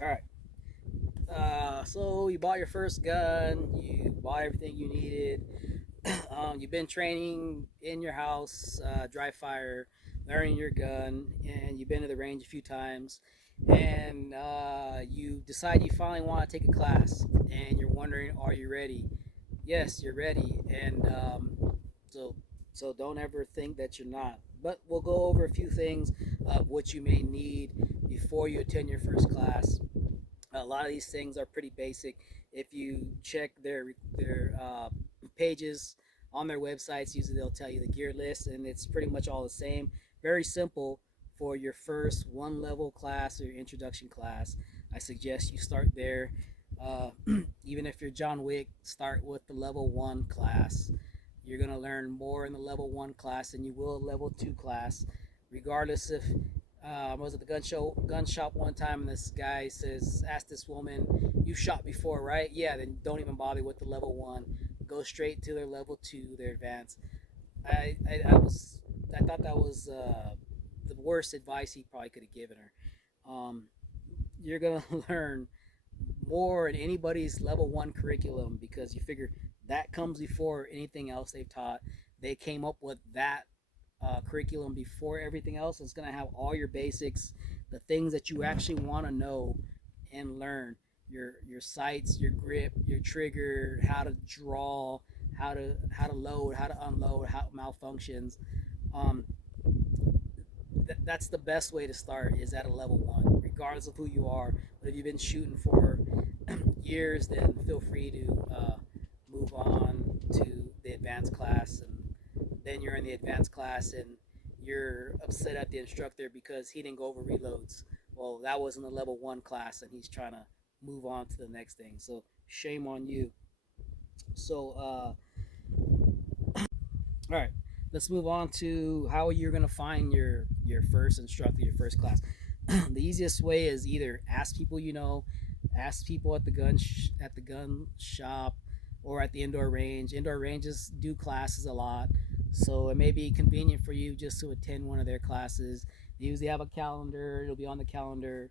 All right. So you bought your first gun. You bought everything you needed. You've been training in your house, dry fire, learning your gun, and you've been to the range a few times. And you decide you finally want to take a class, and you're wondering, are you ready? Yes, you're ready. And so, so don't ever think that you're not. But we'll go over a few things of what you may need before you attend your first class. A lot of these things are pretty basic. If you check their pages on their websites, usually they'll tell you the gear list, and it's pretty much all the same. Very simple for your first one level class or your introduction class. I suggest you start there. Uh, Even if you're John Wick, start with the level one class. You're gonna learn more in the level one class than you will level two class, regardless if I was at the gun shop one time, and this guy says, ask this woman, "You shot before, right?" Yeah, then don't even bother with the level one. Go straight to their level two, their advanced. I thought that was the worst advice he probably could have given her. You're gonna learn more in anybody's level one curriculum because you figure that comes before anything else they've taught. They came up with that curriculum before everything else. It's going to have all your basics, the things that you actually want to know and learn. Your sights, your grip, your trigger, how to draw, how to load, how to unload, how malfunctions. Um, that's the best way to start is at a level one, regardless of who you are. But if you've been shooting for years, then feel free to move on to the advanced class, and then you're in the advanced class and you're upset at the instructor because he didn't go over reloads. Well, that was in the level one class, and he's trying to move on to the next thing. So shame on you. So all right, let's move on to how you're gonna find your first instructor, your first class. The easiest way is either ask people you know, ask people at the at the gun shop, or at the indoor range. Indoor ranges do classes a lot, so it may be convenient for you just to attend one of their classes. They usually have a calendar; it'll be on the calendar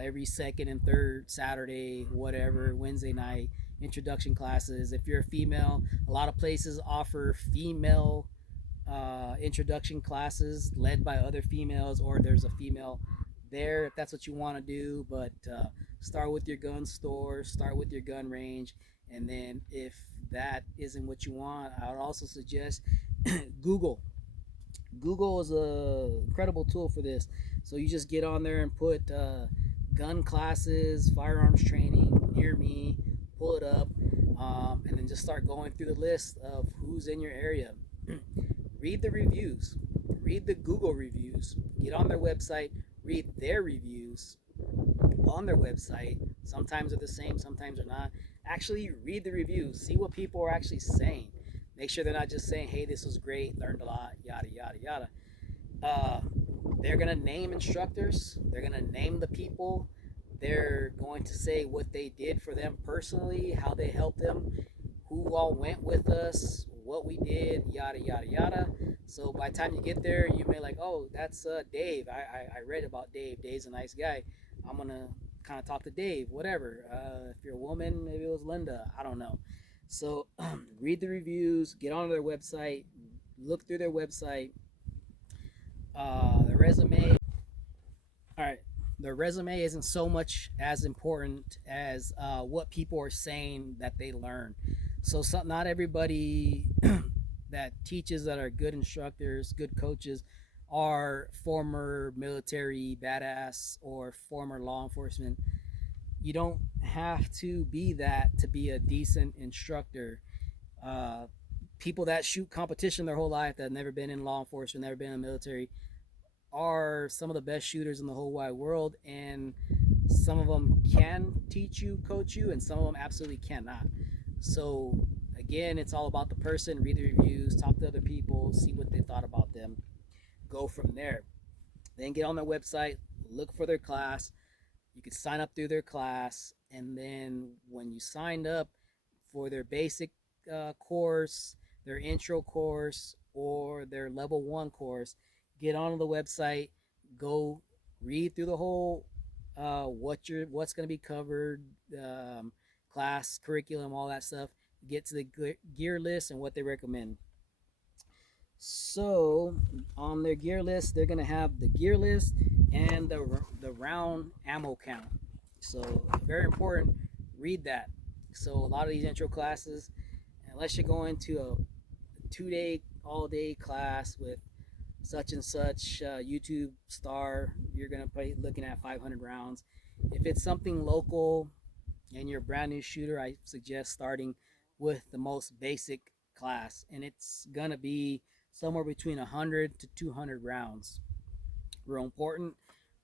every second and third Saturday, whatever, Wednesday night. Introduction classes. If you're a female, a lot of places offer female introduction classes led by other females, or there's a female there if that's what you want to do. But start with your gun store, start with your gun range, and then if that isn't what you want, I would also suggest Google. Google is a incredible tool for this. So you just get on there and put gun classes, firearms training near me, pull it up, and then just start going through the list of who's in your area. Read the reviews, read the Google reviews, get on their website, read their reviews on their website. Sometimes they're the same, sometimes they're not. Actually, read the reviews, see what people are actually saying. Make sure they're not just saying, "Hey, this was great, learned a lot, yada yada yada." Uh, they're gonna name instructors. They're gonna name the people. They're going to say what they did for them personally, how they helped them, who all went with us, what we did, yada yada yada. So by the time you get there, you may like, oh, that's Dave. I read about Dave. Dave's a nice guy. I'm gonna kind of talk to Dave. Whatever. If you're a woman, maybe it was Linda. I don't know. So read the reviews. Get on their website. Look through their website. The resume. All right. The resume isn't so much as important as what people are saying that they learn. Not everybody that teaches that are good instructors, good coaches, are former military badass or former law enforcement. You don't have to be that to be a decent instructor. Uh, People that shoot competition their whole life that have never been in law enforcement, never been in the military, are some of the best shooters in the whole wide world, and some of them can teach you, coach you, and some of them absolutely cannot. So again, it's all about the person. Read the reviews, talk to other people, see what they thought about them, go from there. Then get on their website, look for their class. You can sign up through their class, and then when you signed up for their basic course, their intro course, or their level one course, get onto the website, go read through the whole what's going to be covered, um, class curriculum, all that stuff. Get to the gear list and what they recommend. So on their gear list, they're gonna have the gear list and the round ammo count. So very important. Read that. So a lot of these intro classes, unless you're going to a 2 day all day class with such and such YouTube star, you're gonna be looking at 500 rounds. If it's something local and you're a brand new shooter, I suggest starting with the most basic class, and it's gonna be somewhere between 100 to 200 rounds. Real important.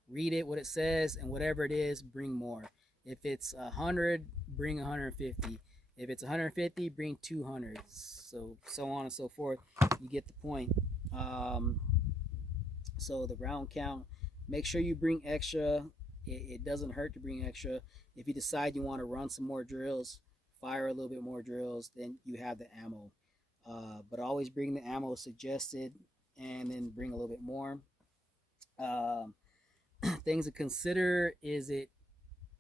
Read it, what it says, and whatever it is, bring more. If it's 100, bring 150. If it's 150, bring 200. So on and so forth. You get the point. Um, so the round count, make sure you bring extra. It doesn't hurt to bring extra. If you decide you want to run some more drills, fire a little bit more drills, then you have the ammo. But always bring the ammo suggested, and then bring a little bit more. Um, Things to consider: is it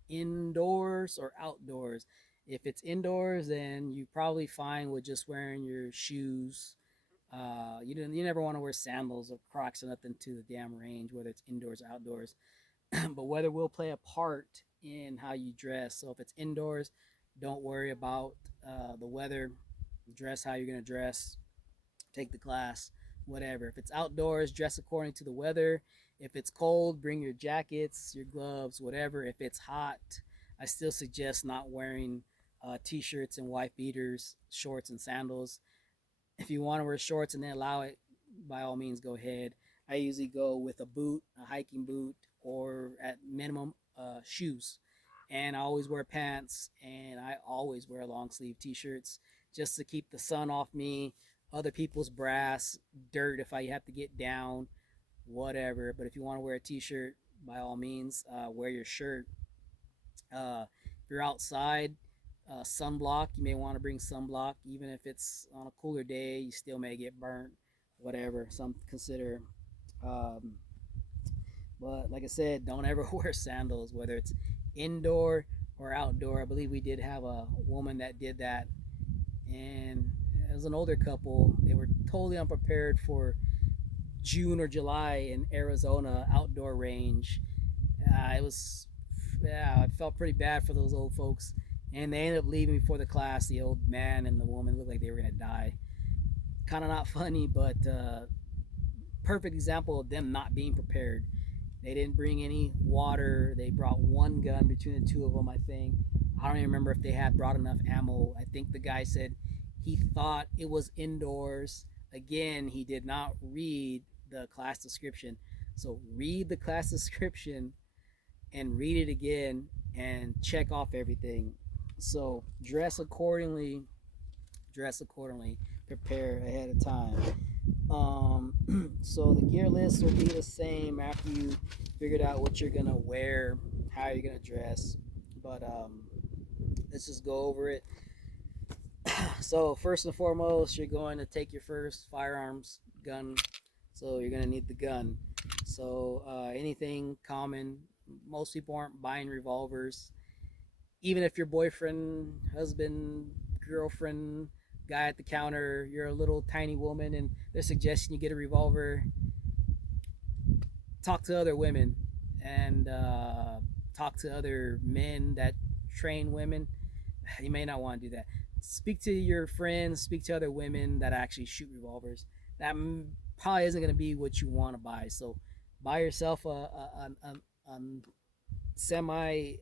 indoors or outdoors? If it's indoors, then you probably fine with just wearing your shoes. You never want to wear sandals or Crocs or nothing to the damn range, whether it's indoors or outdoors. But weather will play a part in how you dress. So if it's indoors, don't worry about the weather. Dress how you're gonna dress. Take the class, whatever. If it's outdoors, dress according to the weather. If it's cold, bring your jackets, your gloves, whatever. If it's hot, I still suggest not wearing t-shirts and white beaters, shorts and sandals. If you want to wear shorts and then allow it, by all means, go ahead. I usually go with a boot, a hiking boot, or at minimum, shoes. And I always wear pants, and I always wear long sleeve t-shirts just to keep the sun off me, other people's brass, dirt if I have to get down, whatever. But if you want to wear a t-shirt, by all means, wear your shirt. If you're outside, sunblock, you may want to bring sunblock. Even if it's on a cooler day, you still may get burnt, whatever. Some consider. Um, but like I said, don't ever wear sandals, whether it's indoor or outdoor. I believe we did have a woman that did that, and it was an older couple. They were totally unprepared for June or July in Arizona outdoor range. It was, yeah, I felt pretty bad for those old folks. And they ended up leaving before the class. The old man and the woman looked like they were going to die. Kind of not funny, but perfect example of them not being prepared. They didn't bring any water. They brought one gun between the two of them, I think. I don't even remember if they had brought enough ammo. I think the guy said he thought it was indoors. Again, he did not read the class description. So read the class description and read it again and check off everything. So dress accordingly, prepare ahead of time. So the gear list will be the same after you figured out what you're gonna wear, how you're gonna dress. But let's just go over it. So first and foremost, you're going to take your first firearms gun. So you're gonna need the gun. So anything common. Most people aren't buying revolvers. Even if your boyfriend, husband, girlfriend, guy at the counter, you're a little tiny woman and they're suggesting you get a revolver, talk to other women and talk to other men that train women. You may not want to do that. Speak to your friends, speak to other women that actually shoot revolvers. That probably isn't going to be what you want to buy. So buy yourself a semi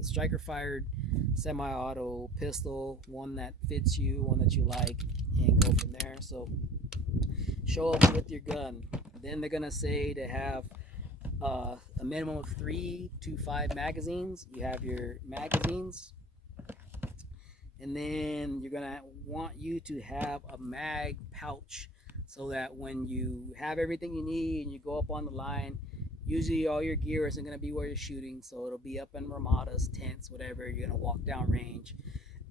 striker fired semi auto pistol, one that fits you, one that you like, and go from there. So show up with your gun. Then they're gonna say to have a minimum of 3 to 5 magazines. You have your magazines, and then you're gonna want you to have a mag pouch so that when you have everything you need and you go up on the line, usually all your gear isn't going to be where you're shooting, so it'll be up in ramadas, tents, whatever. You're going to walk down range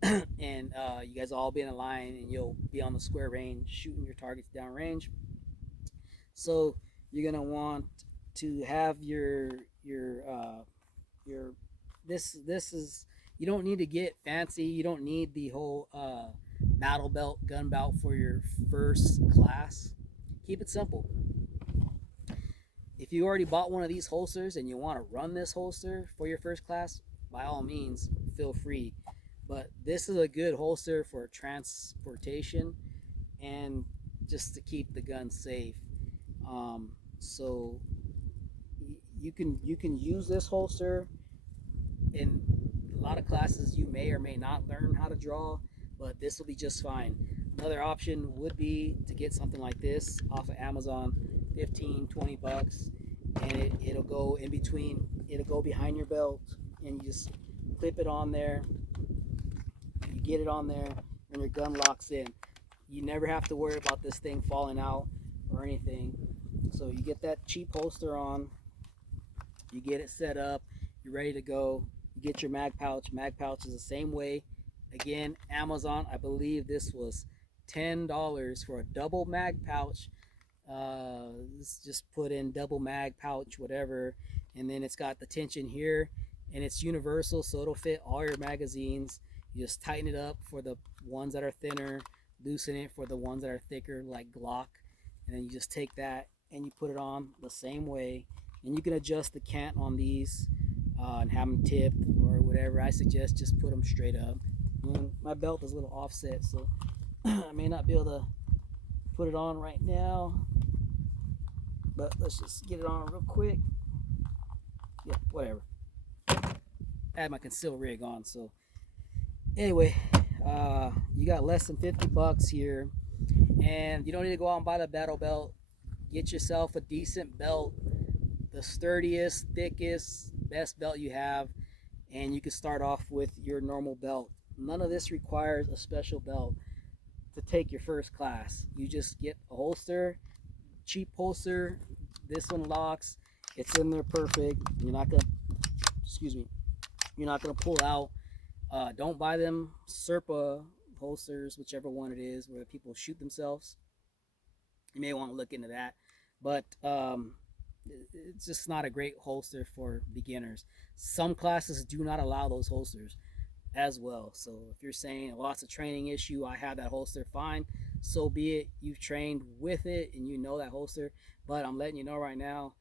and you guys all be in a line and you'll be on the square range shooting your targets down range. So you're going to want to have your your this is, you don't need to get fancy. You don't need the whole battle belt, gun belt for your first class. Keep it simple. If you already bought one of these holsters and you want to run this holster for your first class, by all means, feel free. But this is a good holster for transportation and just to keep the gun safe. So you can use this holster in a lot of classes. You may or may not learn how to draw, but this will be just fine. Another option would be to get something like this off of Amazon, 15, 20 bucks, and it'll go in between, it'll go behind your belt, and you just clip it on there. You get it on there, and your gun locks in. You never have to worry about this thing falling out or anything. So you get that cheap holster on, you get it set up, you're ready to go. You get your mag pouch. Mag pouch is the same way. Again, Amazon, I believe this was $10 for a double mag pouch. Let's just put in double mag pouch, whatever, and then it's got the tension here, and it's universal, so it'll fit all your magazines. You just tighten it up for the ones that are thinner, loosen it for the ones that are thicker, like Glock, and then you just take that and you put it on the same way. And you can adjust the cant on these and have them tipped or whatever. I suggest just put them straight up. And my belt is a little offset, so I may not be able to put it on right now, but let's just get it on real quick. Yeah, whatever. I had my conceal rig on, so anyway, you got less than 50 bucks here, and you don't need to go out and buy the battle belt. Get yourself a decent belt, the sturdiest, thickest, best belt you have, and you can start off with your normal belt. None of this requires a special belt to take your first class. You just get a holster, cheap holster. This one locks. It's in there perfect. You're not gonna, excuse me, you're not gonna pull out. Don't buy them Serpa holsters, whichever one it is, where people shoot themselves. You may want to look into that, but it's just not a great holster for beginners. Some classes do not allow those holsters as well. So if you're saying, well, it's a training issue, I have that holster, fine, so be it. You've trained with it and you know that holster, but I'm letting you know right now,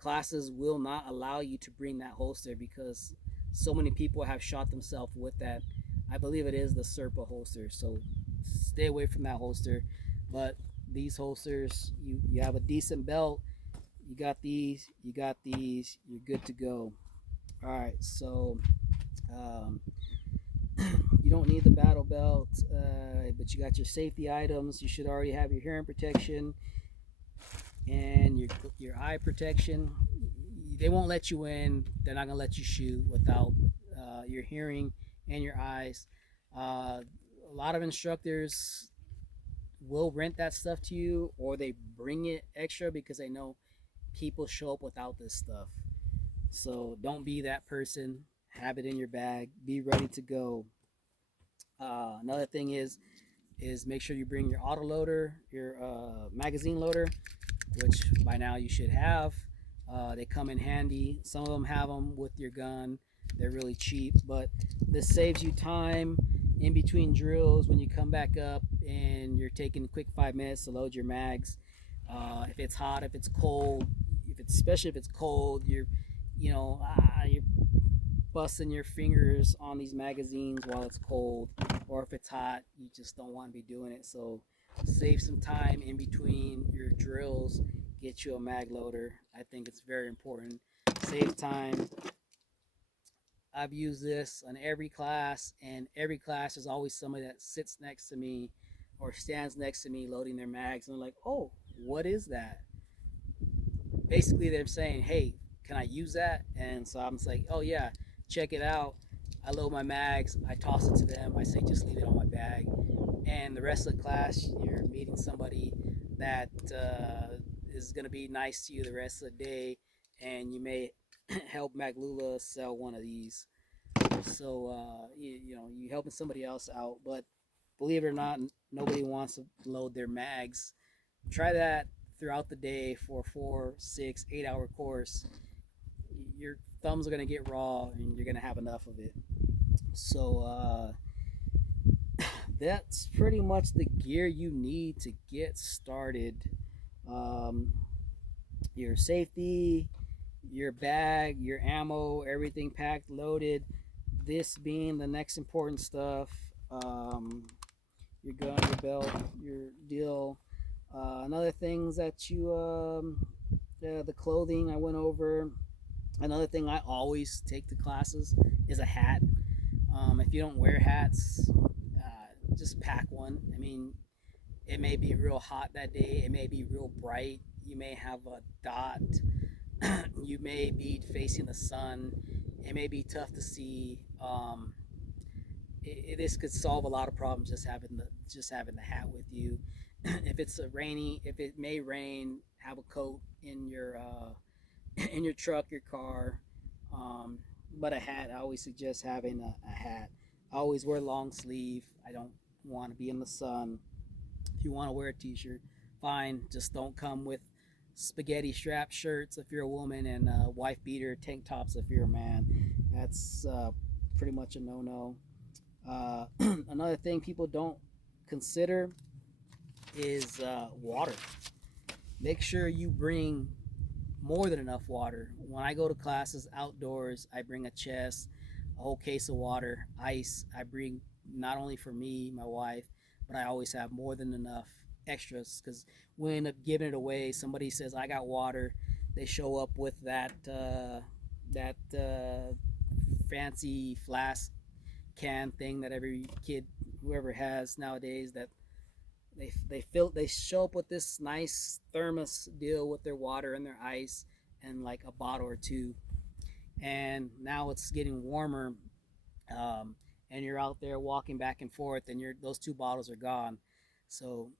classes will not allow you to bring that holster because so many people have shot themselves with that. I believe it is the Serpa holster, so stay away from that holster. But these holsters, you have a decent belt, you got these, you're good to go. All right, so um, you don't need the battle belt, but you got your safety items. You should already have your hearing protection and your eye protection. They won't let you in. They're not gonna let you shoot without your hearing and your eyes. A lot of instructors will rent that stuff to you, or they bring it extra because they know people show up without this stuff. So don't be that person. Have it in your bag. Be ready to go. Another thing is make sure you bring your auto loader, your magazine loader, which by now you should have. They come in handy. Some of them have them with your gun. They're really cheap, but this saves you time in between drills when you come back up and you're taking a quick 5 minutes to load your mags. If it's hot, if it's cold, especially if it's cold, you're busting your fingers on these magazines while it's cold, or if it's hot, you just don't want to be doing it. So save some time in between your drills. Get you a mag loader. I think it's very important. Save time. I've used this on every class, and every class there's always somebody that sits next to me or stands next to me loading their mags, and they're like, "Oh, what is that?" Basically, they're saying, "Hey, can I use that?" And so I'm just like, "Oh yeah, check it out." I load my mags, I toss it to them, I say, "Just leave it on my bag." And the rest of the class, you're meeting somebody that is going to be nice to you the rest of the day, and you may help Maglula sell one of these. So you helping somebody else out, but believe it or not, nobody wants to load their mags. Try that throughout the day for a 4, 6, 8 hour course. You're thumbs are gonna get raw, and you're gonna have enough of it. So that's pretty much the gear you need to get started. Um, your safety, your bag, your ammo, everything packed, loaded. This being the next important stuff. Um, your gun, your belt, your deal. Another things that you, the clothing I went over. Another thing I always take to classes is a hat. If you don't wear hats, just pack one. I mean, it may be real hot that day. It may be real bright. You may have a dot. You may be facing the sun. It may be tough to see. This could solve a lot of problems just having the hat with you. If it may rain, have a coat in your in your truck, your car. Um, but a hat, I always suggest having a hat. I always wear long sleeve. I don't want to be in the sun. If you want to wear a t-shirt, fine. Just don't come with spaghetti strap shirts if you're a woman, and wife beater tank tops if you're a man. That's pretty much a no-no. Another thing people don't consider is water. Make sure you bring more than enough water. When I go to classes outdoors, I bring a chest, a whole case of water, ice. I bring not only for me, my wife, but I always have more than enough extras because we end up giving it away. Somebody says I got water, they show up with that fancy flask can thing that every kid whoever has nowadays that they show up with this nice thermos deal with their water and their ice and like a bottle or two, and now it's getting warmer, um, and you're out there walking back and forth and those two bottles are gone. So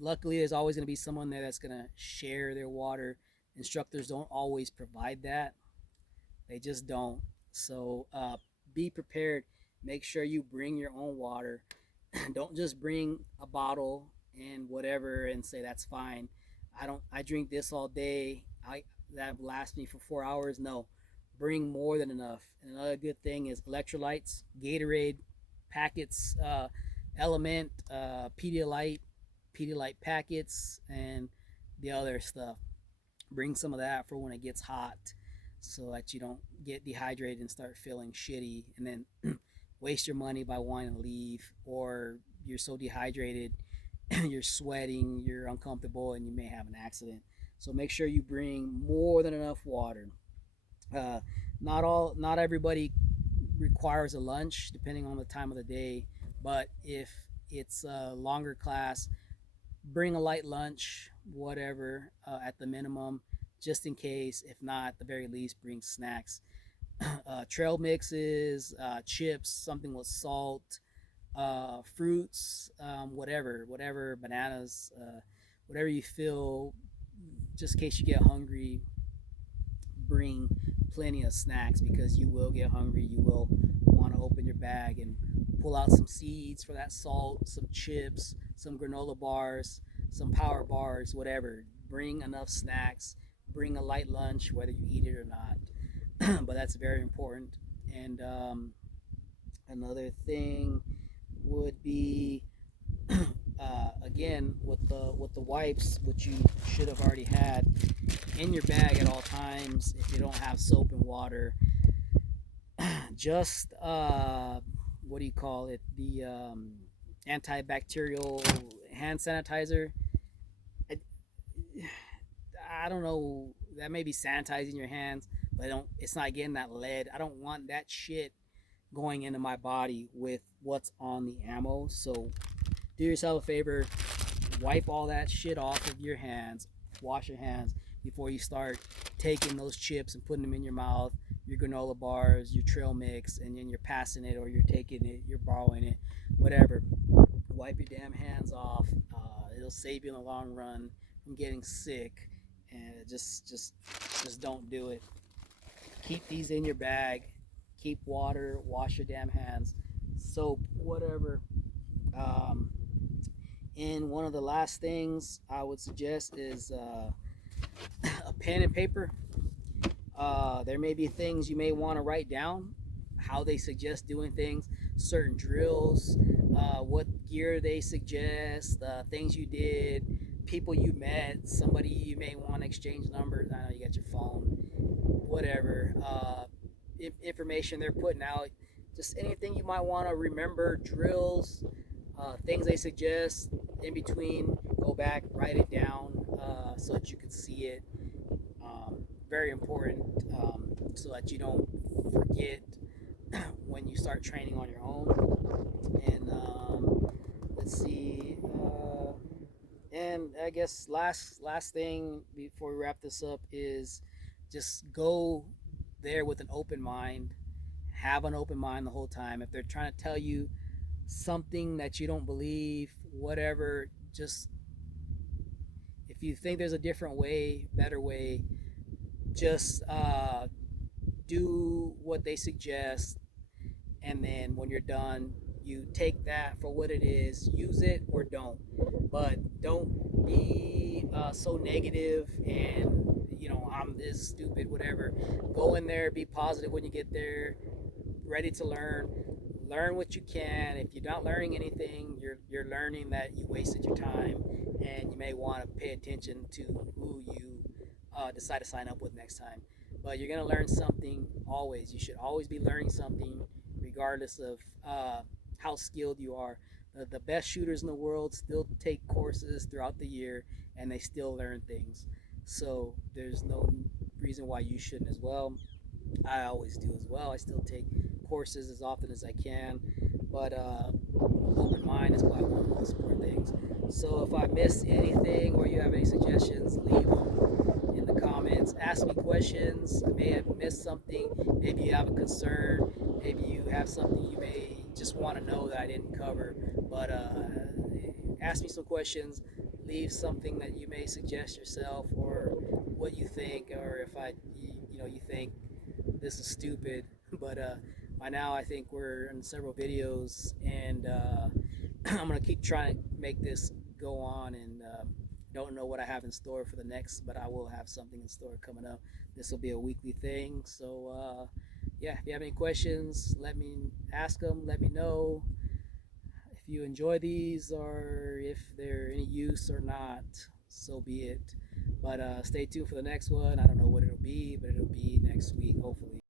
luckily there's always going to be someone there that's going to share their water. Instructors don't always provide that, they just don't. So be prepared. Make sure you bring your own water. Don't just bring a bottle and whatever and say that's fine. I drink this all day. I That lasts me for 4 hours. No, bring more than enough. And another good thing is electrolytes, Gatorade packets, Element, Pedialyte packets, and the other stuff. Bring some of that for when it gets hot, so that you don't get dehydrated and start feeling shitty, and then waste your money by wanting to leave, or you're so dehydrated, you're sweating, you're uncomfortable, and you may have an accident. So make sure you bring more than enough water. Uh, not everybody requires a lunch, depending on the time of the day. But if it's a longer class, bring a light lunch, whatever, at the minimum, just in case. If not, at the very least, bring snacks. Trail mixes, chips, something with salt, fruits, whatever, bananas, whatever you feel, just in case you get hungry. Bring plenty of snacks because you will get hungry. You will want to open your bag and pull out some seeds for that salt, some chips, some granola bars, some power bars, whatever. Bring enough snacks. Bring a light lunch, whether you eat it or not. But that's very important. And another thing would be again with the wipes, which you should have already had in your bag at all times. If you don't have soap and water, just what do you call it? The antibacterial hand sanitizer. I, I don't know. That may be sanitizing your hands, but I don't. It's not getting that lead. I don't want that shit going into my body with what's on the ammo. So do yourself a favor, wipe all that shit off of your hands, wash your hands before you start taking those chips and putting them in your mouth, your granola bars, your trail mix, and then you're passing it or you're taking it, you're borrowing it, whatever. Wipe your damn hands off. It'll save you in the long run from getting sick, and just don't do it. Keep these in your bag. Keep water. Wash your damn hands. Soap, whatever. Um, and one of the last things I would suggest is a pen and paper. There may be things you may want to write down, how they suggest doing things, certain drills, what gear they suggest, things you did, people you met, somebody you may want to exchange numbers. I know you got your phone, whatever. Information they're putting out, just anything you might want to remember, drills, things they suggest in between. Go back, write it down so that you can see it. Very important, so that you don't forget when you start training on your own. And let's see. And I guess last thing before we wrap this up is just go there with an open mind. Have an open mind the whole time. If they're trying to tell you something that you don't believe, whatever, just if you think there's a different way, better way, just do what they suggest, and then when you're done, you take that for what it is, use it or don't. But don't be so negative and I'm this stupid, whatever. Go in there, be positive when you get there, ready to learn. Learn what you can. If you're not learning anything, you're learning that you wasted your time, and you may want to pay attention to who you decide to sign up with next time. But you're gonna learn something always. You should always be learning something, regardless of how skilled you are. The best shooters in the world still take courses throughout the year, and they still learn things. So there's no reason why you shouldn't as well. I always do as well. I still take courses as often as I can, but open mind is probably one of the most important things. So if I miss anything or you have any suggestions, leave them in the comments. Ask me questions. I may have missed something. Maybe you have a concern. Maybe you have something you may just want to know that I didn't cover. But ask me some questions. Leave something that you may suggest yourself, or what you think, or if you think this is stupid. But by now I think we're in several videos, and I'm gonna keep trying to make this go on, and don't know what I have in store for the next, but I will have something in store coming up. This will be a weekly thing. So yeah, if you have any questions, let me ask them. Let me know if you enjoy these, or if they're any use or not. So be it. But stay tuned for the next one. I don't know what it'll be, but it'll be next week, hopefully.